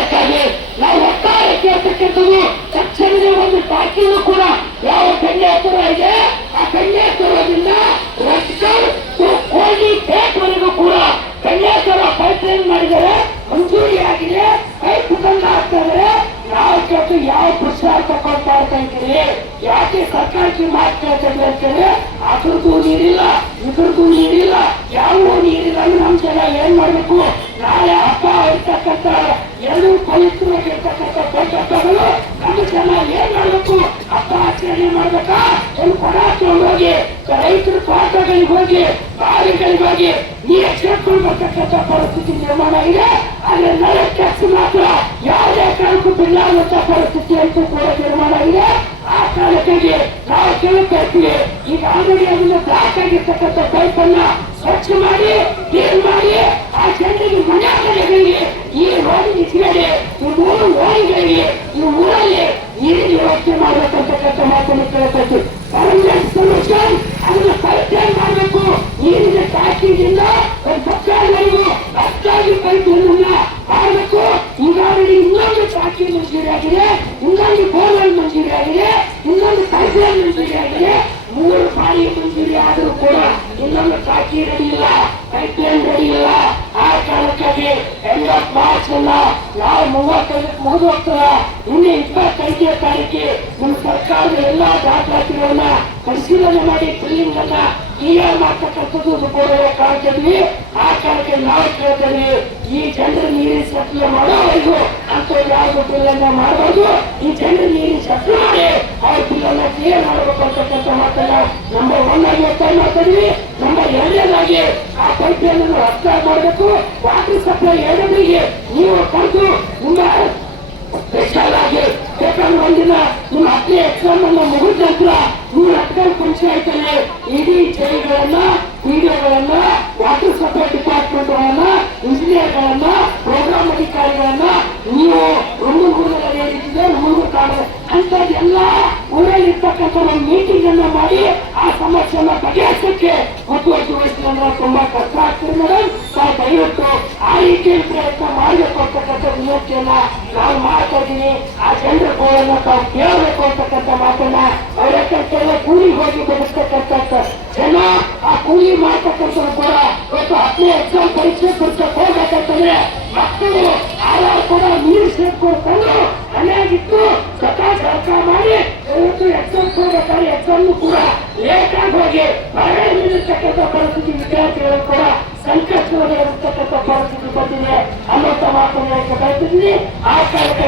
ಕಾರಣಕ್ಕಾಗಿ ನಾವು ಒಟ್ಟಾರೆ ಕೇಳ್ತಕ್ಕಂಥದ್ದು ತಕ್ಷಣವೇ ಒಂದು ಟಾಕಿನೂ ಕೂಡ ಯಾವ ಕನ್ಯಾಪುರ ಇದೆ ಆ ಕನ್ಯಾಪುರದಿಂದ ರಸ್ಕಲ್ ಕೋಳಿ ಪೇಟ್ವರೆಗೂ ಕೂಡ ಕನ್ಯಾಪುರ ಪೈಪ್ಲೈನ್ ಮಾಡಿದರೆ ಮಂಜೂರಿ ಆಗಿದೆ. ಪೈಪ್ ತಂದು ಹಾಕ್ತಾ ಇದ್ದಾರೆ. ನಾವು ಕೇಳ್ತು ಯಾವ ಪುಸ್ತಕ ತಗೊಳ್ತಾ ಇರ್ತೀರಿ, ಯಾಕೆ ಸರ್ಕಾರಕ್ಕೆ ಮಾತು ಕೇಳ್ತದೆ ಅಂತೇಳಿ ಅದ್ರದ್ದು ನೀರಿಲ್ಲ ಇದ್ರದ್ದು ನೀರಿಲ್ಲ ಯಾವ ನೀರಿಲ್ಲ ಅಂದ್ರೆ ನಮ್ ಜನ ಏನ್ ಮಾಡ್ಬೇಕು? ನಾಳೆ ಹಬ್ಬ ಇರ್ತಕ್ಕಂಥ ಎರಡು ಪವಿತ್ರವಾಗಿರ್ತಕ್ಕಂಥ ಪಂಚಗಳು ನಮ್ಮ ಜನ ಏನ್ ಮಾಡ್ಬೇಕು? ಹಬ್ಬ ಆಚರಣೆ ಮಾಡ್ಬೇಕಾ? ಒಂದು ಕೊಡ ತಗೊಂಡೋಗಿ ರೈತರ ತೋಟಗಳಿಗೆ ಹೋಗಿ ಬಾವಿಗಳಿಗೆ ಹೋಗಿ ನೀರು ಸೇರ್ಕೊಂಡು ಬರ್ತಕ್ಕಂಥ ಪರಿಸ್ಥಿತಿ ನಿರ್ಮಾಣ ಇದೆ. ಆದ್ರೆ ನಳೆ ಕೆಲಸ ಮಾತ್ರ ಯಾವುದೇ ಕಾರಣಕ್ಕೂ ಬಿಡಲಾದಂತ ಪರಿಸ್ಥಿತಿ ಅಂತೂ ಕೂಡ ನಿರ್ಮಾಣ ಇದೆ. ಆ ಕಾರಣಕ್ಕಾಗಿ ನಾವು ಕೇಳ್ತಾ ಇರ್ತೀವಿ, ಈಗ ಆಲ್ರೆಡಿ ಅದನ್ನ ಬ್ಲಾಕ್ ಆಗಿರ್ತಕ್ಕಂಥ ಪೈಪ್ ಅನ್ನ ಸ್ವಚ್ಛ ಮಾಡಿ ಕ್ಲೀನ್ ಮಾಡಿ ಆ ಜನರಿಗೆ ಮನೆಗಳಿಗೆ ಈ ರೋಡಿನ ಇಚ್ಛೆಗೆ ಈ ಮೂರು ಓಣಿಗಳಿಗೆ ಈ ಊರಲ್ಲಿ ನೀರಿನ ವ್ಯವಸ್ಥೆ ಮಾಡಬೇಕಂತಕ್ಕಂಥ ಮಾತನ್ನು ಕೇಳ್ತಾ ಇರ್ತೀವಿ. ಪರ್ಮನೆಂಟ್ ಸೊಲ್ಯೂಷನ್ ಅದನ್ನ ಪೈಪ್ಲೈನ್ ಮಾಡಬೇಕು. ನೀರಿನ ಟ್ಯಾಕಿಂಗ್ ಒಂದು ಪಕ್ಷಗಳಿಗೂ ಅಷ್ಟಾಗಿ ಪೈಪ್ಲೈನ್ ಮಾಡಬೇಕು. ಈಗಾಗಲೇ ಇನ್ನೊಂದು ಟ್ಯಾಕಿ ಮಂಜೂರಿ ಆಗಿದೆ, ಇನ್ನೊಂದು ಬೋರ್ವೆಲ್ ಮಂಜೂರಿ ಆಗಿದೆ, ಇನ್ನೊಂದು ಪೈಪ್ಲೈನ್ ಮಂಜೂರಿ ಆಗಿದೆ. 3 ಬಾರಿ ಮಂಜೂರಿ ಆದರೂ ಕೂಡ ಇನ್ನೊಂದು ಟಾಕಿ ರೆಡಿ ಇಲ್ಲ, ಪೈಪ್ಲೈನ್ ರೆಡಿ ಇಲ್ಲ. ಆ ಕಾರಣಕ್ಕಾಗಿ ಎಂಡ್ ಆಫ್ ಮಾರ್ಚ್ ಅನ್ನ ನಾವು 35 ಮುಗಿದು ಹೋಗ್ತದ. ಇನ್ನು 25ನೇ ತಾರೀಕಿಗೆ ನಮ್ಮ ಸರ್ಕಾರದ ಎಲ್ಲಾ ದಾಖಲಾತಿಗಳನ್ನ ಪರಿಶೀಲನೆ ಮಾಡಿ ಬಿಲ್ಲಿಂಗ್ ಅನ್ನ ಕ್ಲಿಯರ್ ಮಾಡ್ತಕ್ಕಂಥದ್ದು ಕೊಡುವ ಕಾರಣದಲ್ಲಿ ಆ ಕಾರಣಕ್ಕೆ ನಾವು ಕೇಳ್ತೇವೆ, ಈ ಜನರ ನೀರಿನ ಸಪ್ಲೈ ಮಾಡೋವರೆಗೂ ಅಂತ ಯಾವ್ದು ಬಿಲ್ ಅನ್ನ ಮಾಡಬಹುದು. ಈ ಜನರ ನೀರಿನ ಸಪ್ಲೈ ಮಾಡಿ ಅವ್ರ ಬಿಲ್ ಅನ್ನ ಕ್ಲಿಯರ್ ಮಾಡಬೇಕು ಅಂತಕ್ಕಂಥ ಮಾತನ್ನ ನಂಬರ್ 1 ಆಗಿ ಒತ್ತಾಯ ಮಾಡ್ತಾ ಇದೀವಿ. ನಂಬರ್ 2ನೇದಾಗಿ ಆ ಪೈಪ್ಲೈನ್ ಅನ್ನು ರಸ್ತೆ ಮಾಡಬೇಕು. ವಾಟರ್ ಸಪ್ಲೈ ಎರಡರಿಗೆ ನೀವು ಕರೆದು ನಿಮ್ಮ ಸ್ಪೆಷಲ್ ಆಗಿ ಯಾಕಂದ್ರೆ ಒಂದಿನ ನಿಮ್ಮ 10ನೇ ಎಕ್ಸಾಮ್ ಅನ್ನು ಮುಗಿದ ನಂತರ ನೀವು ಅಟ್ಕಲ್ ಪಂಚಾಯತಲ್ಲಿ ಇಡೀ ಜೈಗಳನ್ನ ವಿಡಿಯೋಗಳನ್ನ ವಾಟರ್ ಸಪ್ಲೈ ಡಿಪಾರ್ಟ್ಮೆಂಟ್ ಗಳನ್ನ ಇಂಜಿನಿಯರ್ಗಳನ್ನ ಪ್ರೋಗ್ರಾಮ್ ಅಧಿಕಾರಿಗಳನ್ನ ನೀವು ರೂಮುಗಳಲ್ಲಿ ಏನಿದೆ ರೂಮು ಕಾಣ ಅಂತದೆಲ್ಲ ಊರಲ್ಲಿ ಇರ್ತಕ್ಕಂಥ ಒಂದು ಮೀಟಿಂಗ್ ಅನ್ನ ಮಾಡಿ ಆ ಸಮಸ್ಯೆಯನ್ನ ಬಗೆಹರಿಸಕ್ಕೆ ಮುತುವರ್ಜಿ ವಹಿಸಿದ್ರೆ ತುಂಬಾ ಕಷ್ಟ ಆಗ್ತದೆ ಮೇಡಮ್. ನಾವು ದಯವಿಟ್ಟು ಆ ರೀತಿಯಲ್ಲಿ ಪ್ರಯತ್ನ ಮಾಡಬೇಕು ಅಂತಕ್ಕಂಥ ವಿನಂತಿಯನ್ನ ನಾವು ಮಾಡ್ತಾ ಇದ್ದೀವಿ. ಆ ಜನರ ಗೋಳನ್ನ ತಾವು ಕೇಳಬೇಕು ಅಂತಕ್ಕಂಥ ಮಾತನ್ನ ಅವರ ಕೂಲಿ ಹೋಗಿ ಬದುಕ್ತಕ್ಕಂಥ ಜನ ಆ ಕೂಲಿ ಮಾಡ್ತಕ್ಕಂಥದ್ದು ಕೂಡ ಇವತ್ತು 10ನೇ ಎಕ್ಸಾಮ್ ಪರೀಕ್ಷೆ ಕೊಡ್ಸಕ್ ಹೋಗ್ಬೇಕಂತಂದ್ರೆ ಮಕ್ಕಳು ಯಾರು ಕೂಡ ನೀರು ಸೇರ್ಕೊಂಡು ಮನೆಯಾಗಿತ್ತು ಸ್ವತಃ ಸರ್ಕಾರ ಮಾಡಿ ಇವತ್ತು ಎಕ್ಸಾಮ್ ಹೋಗ್ಬೇಕಾದ್ರೆ ಎಕ್ಸಾಮ್ ಕೂಡ ಲೇಟ್ ಆಗಿ ಹೋಗಿ ಹೊರಗಡೆ ನಿಲ್ಲಿರ್ತಕ್ಕಂಥ ಪರಿಸ್ಥಿತಿ ವಿದ್ಯಾರ್ಥಿಗಳು ಕೂಡ ಸಂಕಷ್ಟವಾಗಿರತಕ್ಕಂಥ ಪರಿಸ್ಥಿತಿ ಬಂದಿದೆ ಅನ್ನೋಂಥ ಮಾತನ್ನು ಬಯಸಿದ್ವಿ. ಆ ಕಾರಣ